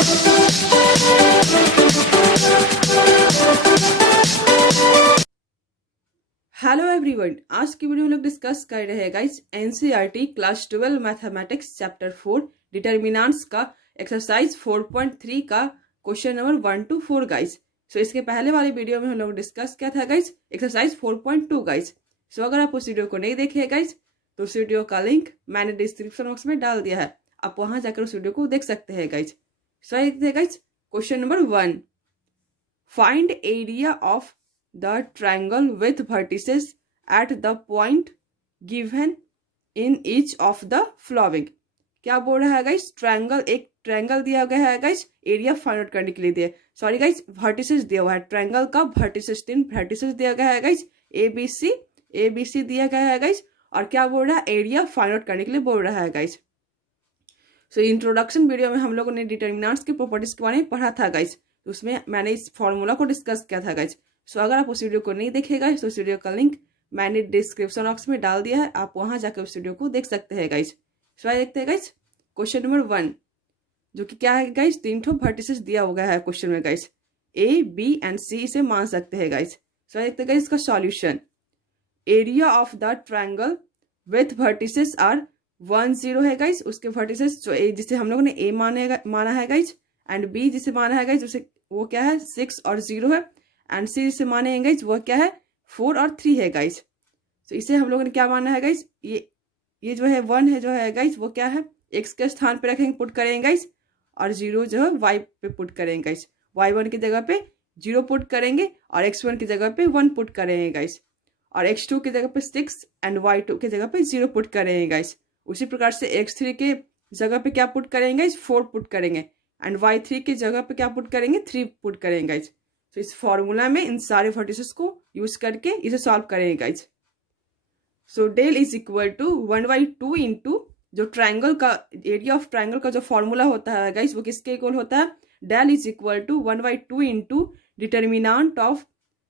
Hello everyone, आज की video में लोग डिस्कस कर रहे हैं guys NCERT class 12 mathematics chapter 4 determinants का एक्सरसाइज 4.3 का क्वेश्चन नंबर 1 to 4 गाइस। सो इसके पहले वाले वीडियो में हम लोग डिस्कस किया था गाइस एक्सरसाइज 4.2 गाइस। सो अगर आप उस वीडियो को नहीं देखे गाइस तो उस वीडियो का लिंक मैंने डिस्क्रिप्शन बॉक्स में डाल दिया है, आप वहां जाकर उस वीडियो को देख सकते हैं गाइस। सो देखते हैं guys question number 1, find area of the triangle with vertices at the point given in each of the following। क्या बोल रहा है गाइस, ट्रायंगल, एक ट्रायंगल दिया गया है गाइस, एरिया फाइंड आउट करने के लिए दिया, सॉरी गाइस वर्टिसेस दिया हुआ है, ट्रायंगल का वर्टिसेस 3 वर्टिसेस दिया गया है गाइस, ए बी सी दिया गया है गाइस, और क्या बोल रहा है, एरिया फाइंड आउट करने के लिए बोल रहा है गाइस। सो इंट्रोडक्शन वीडियो में हम लोगों ने डिटर्मिनेंट्स की प्रॉपर्टीज के बारे में पढ़ा था गाइस, उसमें मैंने इस फॉर्मूला को डिस्कस किया था गाइस। सो अगर आप उस वीडियो को नहीं देखेगा तो उस वीडियो का लिंक मैंने डिस्क्रिप्शन बॉक्स में डाल दिया है, आप वहां जाकर उस वीडियो को देख सकते हैं गाइस। सो आइए देखते हैं गाइस क्वेश्चन नंबर 1, जो कि क्या है गाइस, 3 ठो वर्टिसेस दिया हुआ है क्वेश्चन में गाइस, ए बी एंड सी इसे मान सकते हैं गाइस। सो आइए देखते हैं गाइस इसका solution. Area of the triangle with vertices are 1 0 है गाइस, उसके वर्टिसेस जो ए जिसे हम लोगों ने ए माना है गाइस, एंड बी जिसे माना है गाइस उसे वो क्या है 6 और 0 है, एंड सी से माने हैं गाइस वो क्या है 4 और 3 है गाइस। तो इसे हम लोगों ने क्या माना है गाइस, ये जो है 1 है जो है गाइस वो क्या है x के स्थान पे रखेंगे, पुट करेंगे गाइस, और 0 जो है y पे पुट करेंगे गाइस, y1 की जगह पे 0 पुट करेंगे और x1 की जगह पे 1 पुट करेंगे गाइस, और x2 की जगह पे 6 एंड y2 की जगह पे 0 पुट करेंगे गाइस। उसी प्रकार से x3 के जगह पे क्या पुट करेंगे गाइस 4 पुट करेंगे, एंड y3 की जगह पे क्या पुट करेंगे 3 पुट करेंगे गाइस। तो इस फॉर्मूला में इन सारे वर्टिसेस को यूज करके इसे सॉल्व करेंगे guys. So del is equal to 1/2 into जो ट्रायंगल का एरिया ऑफ ट्रायंगल का जो फॉर्मूला होता है गाइज वो किसके इक्वल होता है, del is equal to 1/2 into determinant of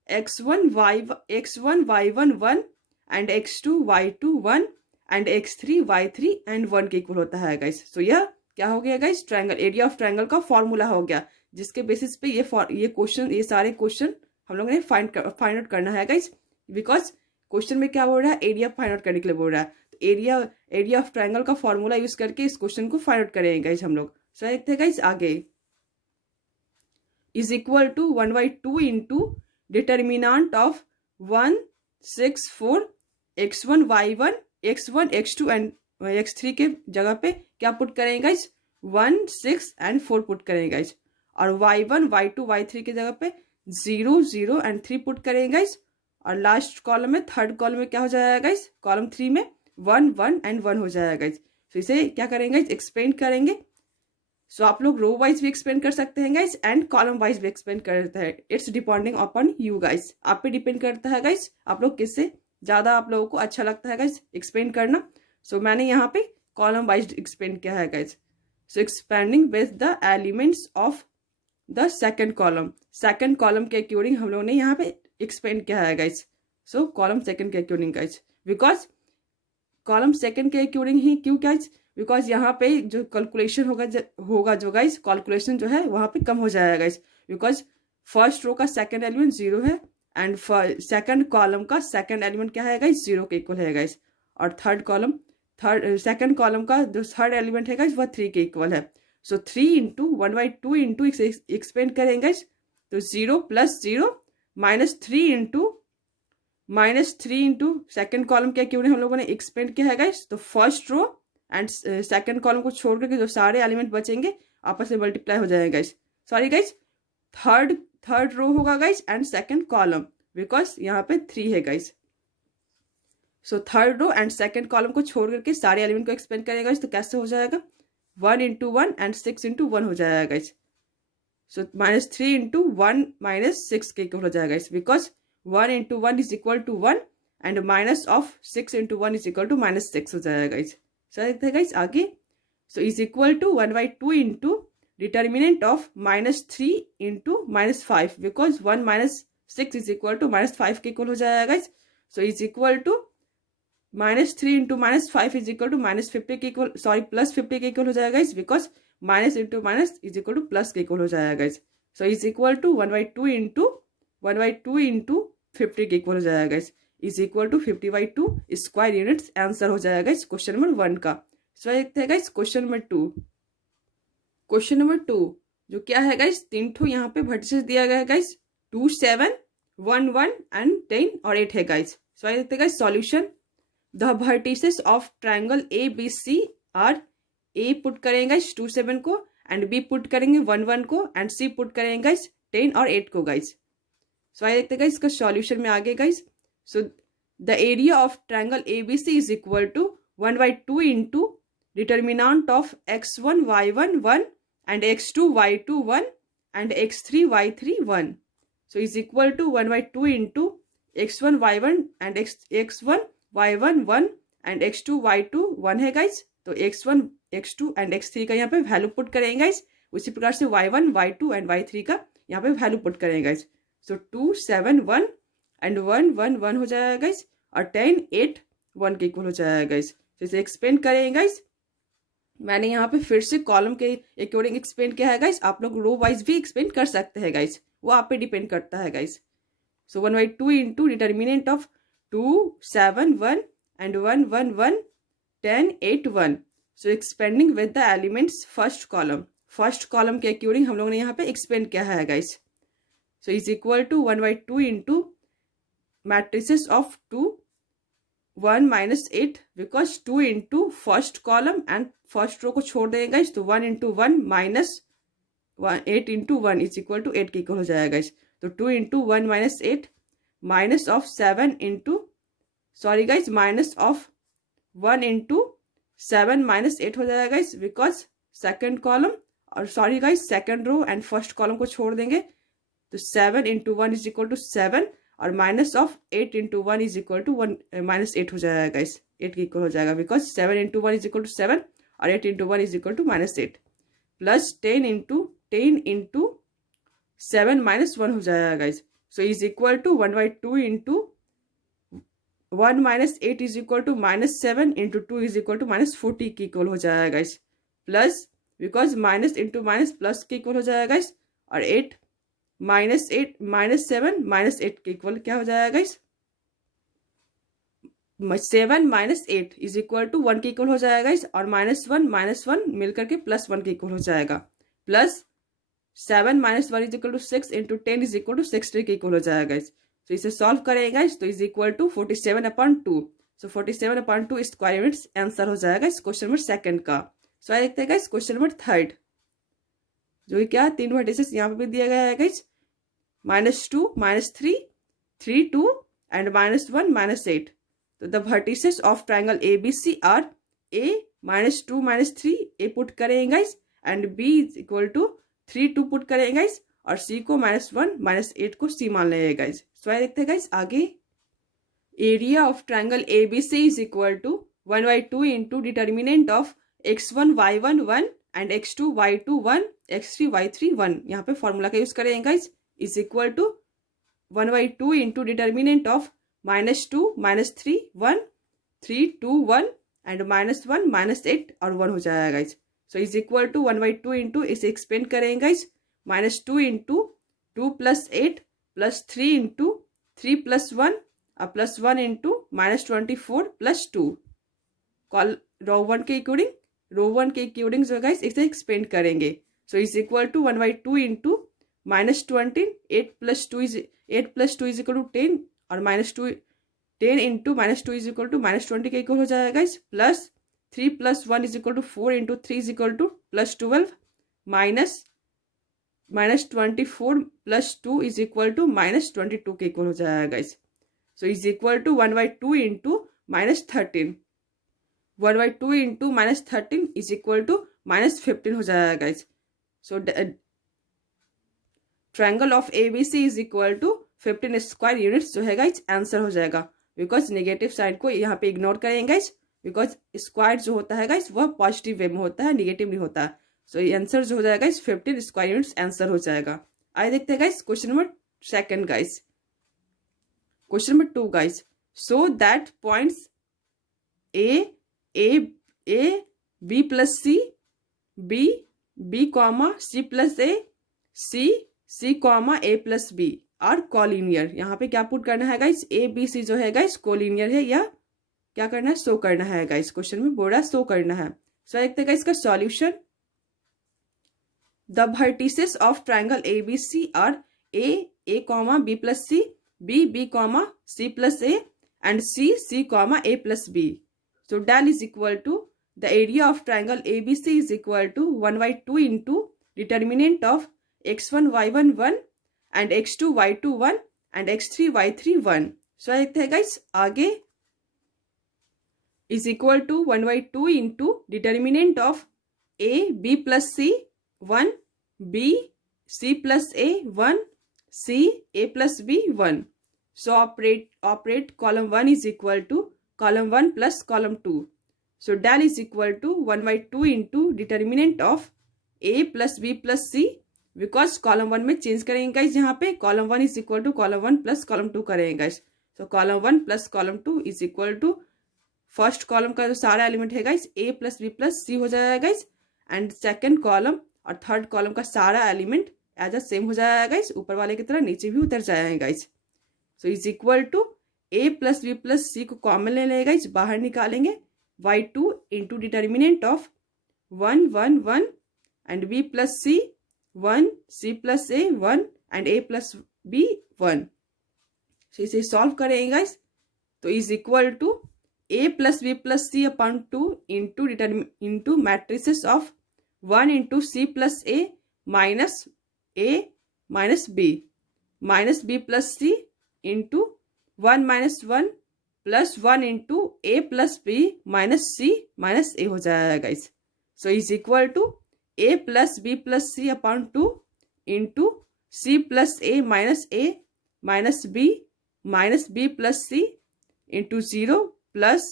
x1 y1 1 and x2 y2 1 and x3 y3 and 1 के इक्वल होता है गाइज। सो यह क्या हो गया guys, triangle area of triangle का फॉर्मूला हो गया, जिसके बेसिस पे ये सारे क्वेश्चन हम लोगों ने फाइंड आउट करना है गाइस, बिकॉज क्वेश्चन में क्या बोल रहा है, एरिया फाइंड आउट करने के लिए बोल रहा है। तो एरिया ऑफ ट्रायंगल का फॉर्मूला यूज करके इस क्वेश्चन को फाइंड आउट करेंगे गाइस हम लोग। सो देखते हैं गाइस आगे, is equal to 1/2 into determinant of 1 6 4 x1 y1 x1 x2 and x3 के जगह पे क्या पुट करेंगे गाइस 1 6 एंड 4 पुट करेंगे गाइस, और y1 y2 y3 की जगह पे 0 0 एंड 3 पुट करेंगे गाइस, और लास्ट कॉलम में थर्ड कॉलम में क्या हो जाएगा गाइस, कॉलम 3 में 1 1 एंड 1 हो जाएगा गाइस। तो इसे क्या करेंगे गाइस, एक्सपेंड करेंगे। सो आप लोग रो वाइज भी एक्सपेंड कर सकते हैं गाइस एंड कॉलम वाइज भी एक्सपेंड कर सकते हैं, it's depending upon you guys, आप पे डिपेंड करता है गाइस, आप लोग किससे ज्यादा आप लोगों को अच्छा लगता है गाइस एक्सपेंड करना। सो मैंने यहाँ पे कॉलम वाइज एक्सपेंड किया है guys. So expanding with the elements of the second column के अकॉर्डिंग हम लोगों ने यहाँ पे एक्सपेंड किया है गाइस। सो कॉलम सेकंड के according guys, because column second के अकॉर्डिंग ही क्यों गाइस, बिकॉज यहाँ पे जो कैलकुलेशन होगा जो गाइस कैलकुलेशन जो है वहाँ पे कम हो जाएगा गाइस, बिकॉज फर्स्ट रो का सेकंड एलिमेंट 0 है एंड सेकंड कॉलम का सेकंड एलिमेंट क्या है गाइस 0 के इक्वल है गाइस, और सेकंड कॉलम का जो थर्ड एलिमेंट है गाइस वह 3 के इक्वल है। सो 3 इंटू 1/2 इंटू एक्सपेंड करेंगे तो 0 प्लस 0 -3 इंटू सेकेंड कॉलम क्या क्यों हम लोगों ने एक्सपेंड किया है गाइस, तो first row and second column को छोड़ करके जो सारे एलिमेंट बचेंगे आपस में मल्टीप्लाई हो जाएंगे guys, sorry guys third row होगा guys and second column, because यहाँ पे 3 है guys. So third row and second column को छोड़ करके सारे एलिमेंट को एक्सपेंड करेगा गाइस, तो कैसे हो जाएगा 1 इंटू 1 एंड 6 इंटू 1 हो जाएगा गाइस। सो -3 इंटू 1 -6 के इक्वल हो जाएगा guys, because 1 into 1 is equal to 1 and minus of 6 into 1 is equal to -6 हो जाएगा गाइस। सो देखते हैं गाइस आगे, so is equal to 1/2 into determinant of -3 into -5, because 1 -6 is equal to -5 के equal हो जाएगा guys. So is equal to -3 into -5 is equal to -50 के equal, sorry +50 के इक्वल हो जाएगा guys, because minus into minus is equal to plus के equal हो जाएगा guys. So is equal to 1/2 into 50 के इक्वल हो जाएगा guys, is equal to 50/2 square units answer हो जाएगा गाइस क्वेश्चन नंबर 1 का। सो देखते हैं guys question number 2। Question number 2 जो क्या है गाइस, 3 ठो यहाँ पे वर्टिसेस दिया गया है गाइस, 2, 7, 1, 1 एंड 10 और 8 है गाइस। सो देखते हैं guys solution. The vertices of triangle ABC are, A put करेंगे गाइस 2, 7 को, एंड बी पुट करेंगे 1, 1 को, एंड सी पुट करेंगे गाइस 10 और 8 को गाइस। सो आइए देखते हैं गाइस इसका सॉल्यूशन में आगे guys. So the area of triangle ABC is equal to 1/2 into determinant of x1 y1 1 and x2 y2 1 and x3 y3 1। So is equal to 1/2 into x1 y1 and x1 y1 1 and x2 y2 1 है guys. तो x1 x2 and x3 का यहाँ पे value put करेंगे guys. उसी प्रकार से y1 y2 and y3 का यहाँ पे वैल्यू पुट करेंगे गाइस। सो 2, 7, 1 एंड 1, 1, 1 हो जाएगा गाइस, और 10, 8, 1 के इक्वल हो जाएगा गाइस। तो इसे एक्सपेंड करेंगे गाइस। मैंने यहाँ पे फिर से कॉलम के अकॉर्डिंग एक्सपेंड किया है गाइस, आप लोग रो वाइज भी एक्सपेंड कर सकते हैं गाइस, वो आप पे डिपेंड करता है guys. So 1/2 into determinant of 2, 7, 1 and 1, 1, 1, 10, 8, 1। So expanding with the elements first column के अकॉर्डिंग हम लोगों ने यहाँ पे एक्सपेंड किया है guys. So is equal to 1/2 into matrices of 2, 1 minus 8, because 2 into first column and first row को छोड़ देंगे गाइस, तो 1 into 1 minus 8 into 1 is equal to 8 के इक्वल हो जाएगा गाइस। तो 2 into 1 minus 8 minus of 7 into minus of 1 into 7 minus 8 हो जाएगा गाइस, बिकॉज सेकेंड कॉलम और second row and first column को छोड़ देंगे, तो 7 इंटू 1 इज इक्वल टू 7 और minus of 8 into 1 is equal to minus 8 हो जाएगा गाइस, 8 के इक्वल हो जाएगा, because 7 into 1 is equal to 7 और 8 into 1 is equal to minus 8, plus 10 into 7 minus 1 हो जाएगा guys. So is equal to 1/2 into 1 minus 8 is equal to minus 7 into 2 is equal to minus 40 के equal हो जाएगा guys, plus because minus into minus plus के equal हो जाएगा guys, और 8 minus 7 minus 8 के इक्वल क्या हो जाएगा guys, 7 minus 8 is equal to 1 के इक्वल हो जाएगा गाइस, और माइनस 1 मिलकर के प्लस 1 के इक्वल हो जाएगा, plus 7 minus 1 is equal to 6 into 10 is equal to 60 के इक्वल हो जाएगा गाइस। तो इसे सॉल्व करेंगे गाइस, तो is equal to 47/2। So 47/2 square units answer हो जाएगा इस क्वेश्चन नंबर 2 का। सो आइए देखते हैं गाइस क्वेश्चन नंबर 3, जो क्या 3 वर्टिसेस यहाँ पे भी दिया गया है गाइस, -2, -3, 3, 2 एंड -1, -8। तो the vertices of triangle ABC are A -2, -3 ए पुट करेंगे guys, and B is equal to 3, 2 put करेंगे गाइस, और C को -1, -8 को C मान लेंगे गाइस। सो आइए देखते हैं गाइस आगे। Area of triangle ABC is equal to 1/2 into determinant of x1 y1 1 and x2 y2 1 x3 y3 1। यहाँ पे फॉर्मूला का यूज करेंगे guys, is equal to 1/2 into determinant of -2 -3 1 3 2 1 and -1 -8 और 1 हो जाएगा guys. So is equal to 1/2 into इसे expand करेंगे guys, -2 into 2 + 8 plus 3 into 3 + 1 और प्लस 1 इंटू -24 + 2। कॉल रो 1 के अकॉर्डिंग जो गाइस इसे एक्सपेंड करेंगे। So is equal to 1/2 into -20 8 + 2 is equal to 10 और -10 इंटू -2 इज इक्वल टू -20 के इक्वल हो जाएगा guys, plus 3 + 1 is equal to 4 into 3 is equal to +12 -24 + 2 is equal to -22 के equal हो जाएगा guys. So is equal to 1/2 into -13 1/2 into -13 is equal to -15 हो जाएगा guys. So triangle of ABC is equal to 15 square units जो है guys answer हो जाएगा, because negative side को यहाँ पे इग्नोर करेंगे गाइस, बिकॉज स्क्वायर जो होता है गाइस वह पॉजिटिव वे में होता है, नेगेटिव नहीं होता। सो ये आंसर जो हो जाएगा गाइस 15 स्क्वायर यूनिट्स आंसर हो जाएगा। आइए देखते हैं guys question number 2 guys. Question number 2 guys, so that points A B + C B B comma C plus A, C comma A plus B और कॉलिनियर। यहाँ पे क्या पुट करना है गाइस, ए बी सी जो है गाइस कॉलिनियर है, या क्या करना है, शो करना है गाइस। क्वेश्चन में बोला शो करना है। सो देखते हैं गाइस का solution. The vertices of triangle A B C are A comma B plus C, B comma C plus A and C comma A plus B. So del is equal to the area of triangle A B C is equal to 1/2 into determinant of x1 y1 1 and x2 y2 1 and x3 y3 1। So देखते हैं guys आगे, is equal to 1/2 into determinant of a b plus C 1, b c plus a 1, c a plus b 1। So operate column 1 is equal to column 1 plus column 2। So del is equal to 1/2 into determinant of a plus b plus c, because column 1 में change करेंगे guys, यहाँ पे column 1 is equal to column 1 plus column 2 करेंगे guys. So column 1 plus column 2 is equal to first column का जो सारा element है guys a plus b plus c हो जाएगा गाइस, एंड सेकेंड कॉलम और थर्ड कॉलम का सारा एलिमेंट एज अ सेम हो जाएगा गाइस, ऊपर वाले की तरह नीचे भी उतर जाएगा guys. So is equal to a plus b plus c को कॉमन ले लेगा गाइस, बाहर निकालेंगे y2 into determinant of 1 1 1 and b plus c 1, c plus a 1 and a plus b 1। So इसे सॉल्व करेंगे गाइस, तो is equal to a plus b plus c upon 2 into matrices of 1 into c plus a minus b plus c into 1 minus 1 plus 1 into a plus b minus c minus a हो जाएगा guys. So is equal to a plus b plus c upon 2 into c plus a minus b plus c into 0 plus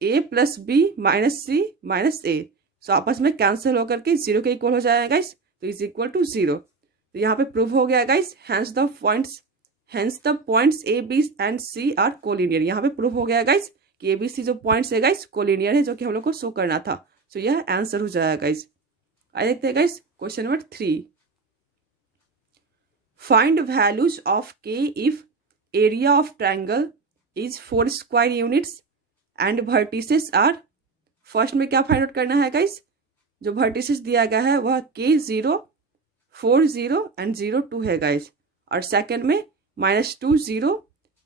a plus b minus c minus a। So आपस में cancel होकर के 0 के equal हो जाएगा guys, तो is equal to 0। तो यहाँ पे प्रूव हो गया guys, hence the points a b and c are collinear. यहाँ पे प्रूव हो गया गाइस कि a b c जो पॉइंट्स है गाइस कोलिनियर है, जो कि हम लोग को शो करना था। सो यह आंसर हो जाएगा गाइस। आइए देखते हैं guys question number 3। Find values of k if area of triangle is 4 square units and vertices are. First में क्या फाइंड आउट करना है गाइस, जो वर्टिसेस दिया गया है वह k 0 4 0 एंड 0 2 है गाइस, और सेकंड में -2 0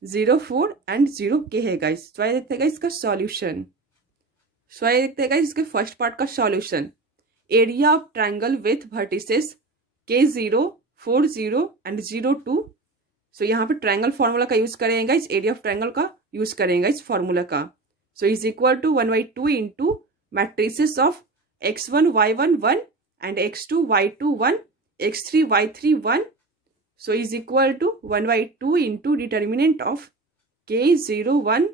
0 4 एंड 0 k है गाइस। तो आइए देखते हैं गाइस इसका सॉल्यूशन। सो आइए देखते हैं गाइस इसके फर्स्ट पार्ट का solution. Area of triangle with vertices k 0 4 0 and 0 2। So यहाँ पे ट्रायंगल फॉर्मूला का यूज करेंगे गाइस, एरिया ऑफ ट्रायंगल का यूज करेंगे इस फॉर्मूला का। So is equal to 1/2 into matrices of x1 y1 1 and x2 y2 1 x3 y3 1। So is equal to 1/2 into determinant of k 0 1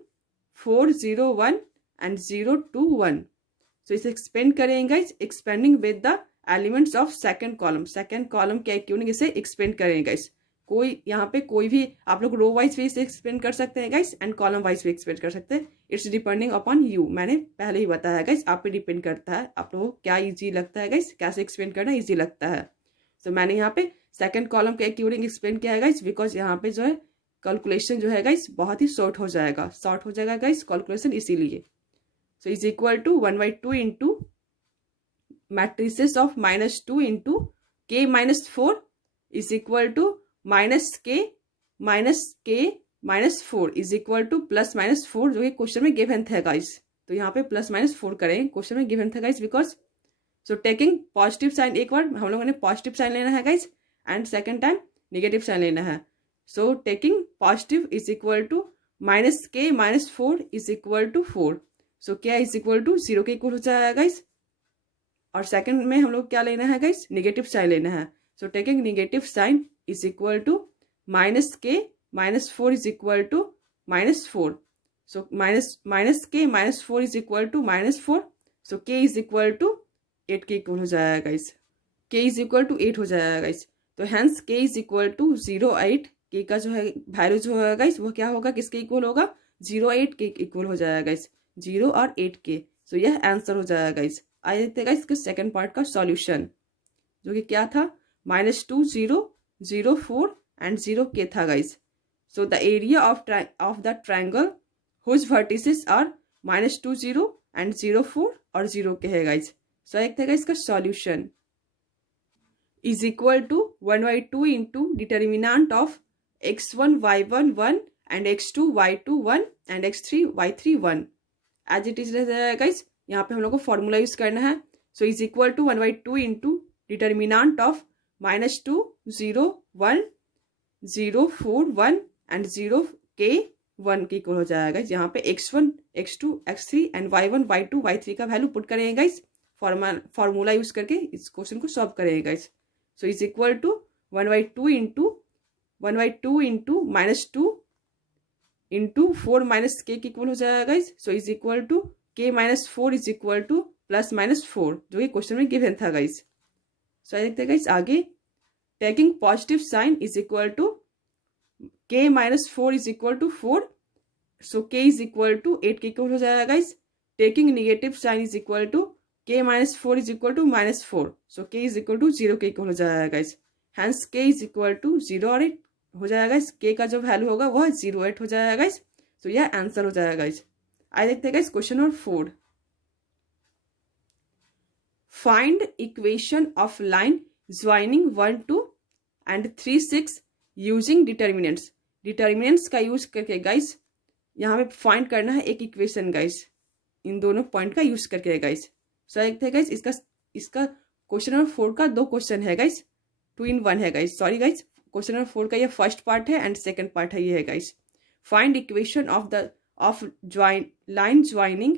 4 0 1 and 0 2 1। So इसे expand करेंगे guys, expanding with the elements of second column. Second column क्या क्यों नहीं, इसे expand करेंगे guys. कोई यहाँ पे कोई भी आप लोग रो वाइज भी इसे एक्सपेंड कर सकते हैं गाइस, एंड कॉलम वाइज भी एक्सपेंड कर सकते हैं। इट्स डिपेंडिंग अपॉन यू, मैंने पहले ही बताया गाइस, आप पे डिपेंड करता है आप लोगों को क्या इजी लगता है गाइस, कैसे एक्सपेंड करना इजी लगता है। सो मैंने यहाँ पे सेकंड कॉलम के अक्यूरेंट एक्सपेंड किया है गाइस, बिकॉज यहाँ पे जो है कैलकुलेशन जो है गाइस बहुत ही शॉर्ट हो जाएगा गाइस कैलकुलेशन, इसीलिए। So is equal to 1/2 into matrices of -2 into k -4 is equal to -k -4 is equal to +-4, जो कि क्वेश्चन में गिवन था गाइस। तो यहाँ पे +-4 करें, क्वेश्चन में गिवन था guys, because so taking positive sign, एक बार हम लोगों ने पॉजिटिव साइन लेना है guys, and second time negative sign लेना है। So taking positive is equal to -k -4 is equal to 4। So क्या इज इक्वल टू 0 के इक्वल हो जाएगा गाइस, और सेकंड में हम लोग क्या लेना है गाइस, नेगेटिव साइन लेना है। So taking negative sign is equal to -k -4 is equal to -4। So -k -4 is equal to -4। So k is equal to 8 के इक्वल हो जाएगा guys, k is equal to 8 हो जाएगा गाइस। तो hence k is equal to 0 8, k का जो है value जो होगा गाइस वो क्या होगा, किसके इक्वल होगा, 0 8 के इक्वल हो जाएगा गाइस, 0 और 8 के। सो यह आंसर हो जाएगा गाइस। आइए देखते हैं गाइस इसके सेकंड पार्ट का सॉल्यूशन, जो कि क्या था, -2 0 0 4 एंड 0 के था guys. So the area of the triangle whose vertices are -2 0 and 0 4 और 0 के है गाइस। सो देखते हैं गाइस इसका solution is equal to 1/2 into determinant of x1 y1 1 and x2 y2 1 and x3 y3 1 as it is रहता है guys. यहाँ पे हम लोग को फॉर्मूला यूज करना है। So is equal to 1/2 into determinant of -2 0 1 0 4 1 and 0 K 1 के इक्वल हो जाएगा। यहाँ पे x1 x2 x3 and y1 y2 y3 का वैल्यू पुट करेंगे गाइस, फॉर्मूला यूज करके इस क्वेश्चन को सॉल्व करेंगे guys. So is equal to 1/2 into -2 into 4 minus K equal हो जाएगा guys. So is equal to k -4 is equal to +-4, जो कि क्वेश्चन में गिवन था गाइस। सो देखते हैं गाइस आगे, taking positive sign is equal to k -4 is equal to 4, so k is equal to 8 के इक्वल हो जाएगा guys. Taking negative sign is equal to k -4 is equal to -4, so k is equal to 0 के equal हो जाएगा guys. Hence k is equal to 0 और 8 हो जाएगा guys. k का जो वैल्यू होगा वह 0 8 हो जाएगा गाइस। तो यह आंसर हो जाएगा गाइस। आइए देखते हैं guys question number 4, find equation of line joining 1 2 and 3 6 using determinants. Determinants का यूज करके गाइस यहाँ पे फाइंड करना है एक इक्वेशन गाइस, इन दोनों पॉइंट का यूज करके गाइस। सो देखते हैं गाइस इसका क्वेश्चन नंबर 4 का 2 क्वेश्चन है गाइस, 2 in 1 है guys. Sorry guys, question number 4 का ये फर्स्ट पार्ट है एंड सेकंड पार्ट है ये है guys. Find equation of line joining,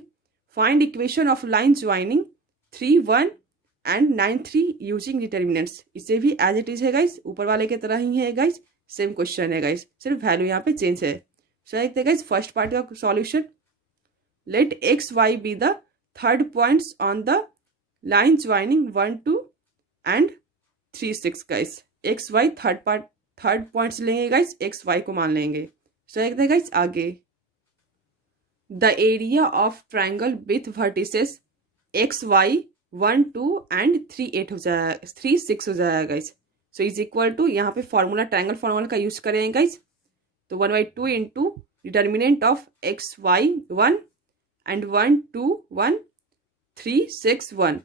find equation of line joining 3 1 and 9 3 using determinants. इसे भी एज इट इज है गाइस, ऊपर वाले की तरह ही है गाइस, सेम क्वेश्चन है गाइस, सिर्फ वैल्यू यहाँ पे चेंज है। सो देखते हैं गाइस फर्स्ट पार्ट का solution, let x y be the third points on the line joining 1 2 and 3 6 guys. X Y third points लेंगे गाइस, एक्स वाई को मान लेंगे। सो देखते हैं गाइस आगे, the area of triangle with vertices X Y 1 2 and 3 8 हो जाएगा, 3 6 हो जाएगा guys. So is equal to, यहाँ पे फॉर्मूला ट्रायंगल फॉर्मूला का यूज करेंगे गाइस। तो 1/2 into determinant of X Y 1 and 1 2 1 3 6 1,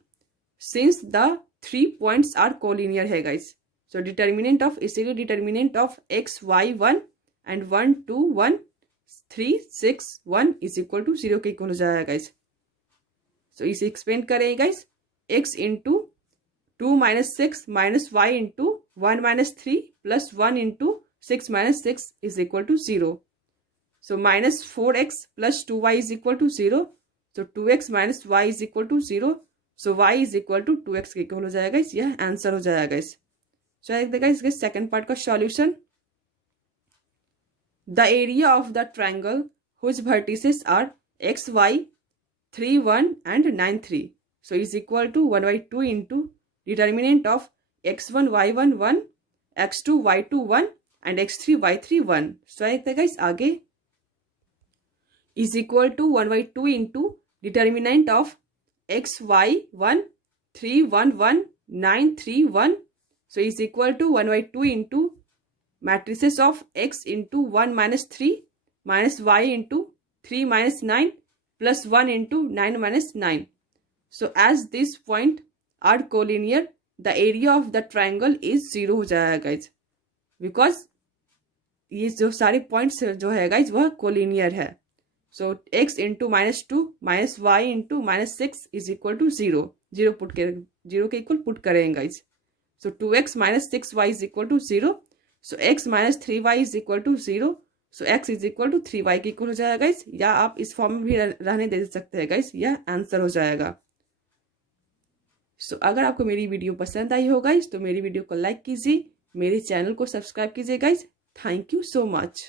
since the 3 points are collinear है गाइस। सो डिटर्मिनेंट ऑफ, इसीलिए determinant of X Y 1 and 1 2 1 3 6 1 is equal to 0 के equal हो जाएगा गाइस। सो इसे एक्सपेंड करेंगे guys, x into 2 - 6 minus Y into 1 - 3 plus 1 into 6 - 6 is equal to 0। So -4x plus 2y is equal to 0। So 2x minus Y is equal to 0। So y is equal to 2x के equal हो जाएगा, यह answer हो जाएगा इस। So देखिएगा इसके second part का solution, the area of the triangle whose vertices are X Y 3 1 and 9 3, so is equal to 1/2 into determinant of x1 y1 1 x2 y2 1 and x3 y3 1। So देखिएगा इस आगे, is equal to 1/2 into determinant of X Y 1 3 1 1 9 3 1, so is equal to 1/2 into matrices of x into 1 minus 3 minus y into 3 minus 9 plus 1 into 9 minus 9. So as this point are collinear, the area of the triangle is 0 हो जाएगा guys, because ये जो सारे points जो है guys वह collinear है। So x into -2 minus y into -6 is equal to 0, 0 के इक्वल पुट करेंगे guys। So 2x minus 6y is equal to 0. So x minus 3y is equal to 0. So x is equal to 3y के equal हो जाएगा guys, या आप इस form में भी रहने दे सकते हैं गाइस, यह आंसर हो जाएगा। So अगर आपको मेरी वीडियो पसंद आई हो गाइस तो मेरी वीडियो को लाइक कीजिए, मेरे चैनल को सब्सक्राइब कीजिए guys. Thank you so much.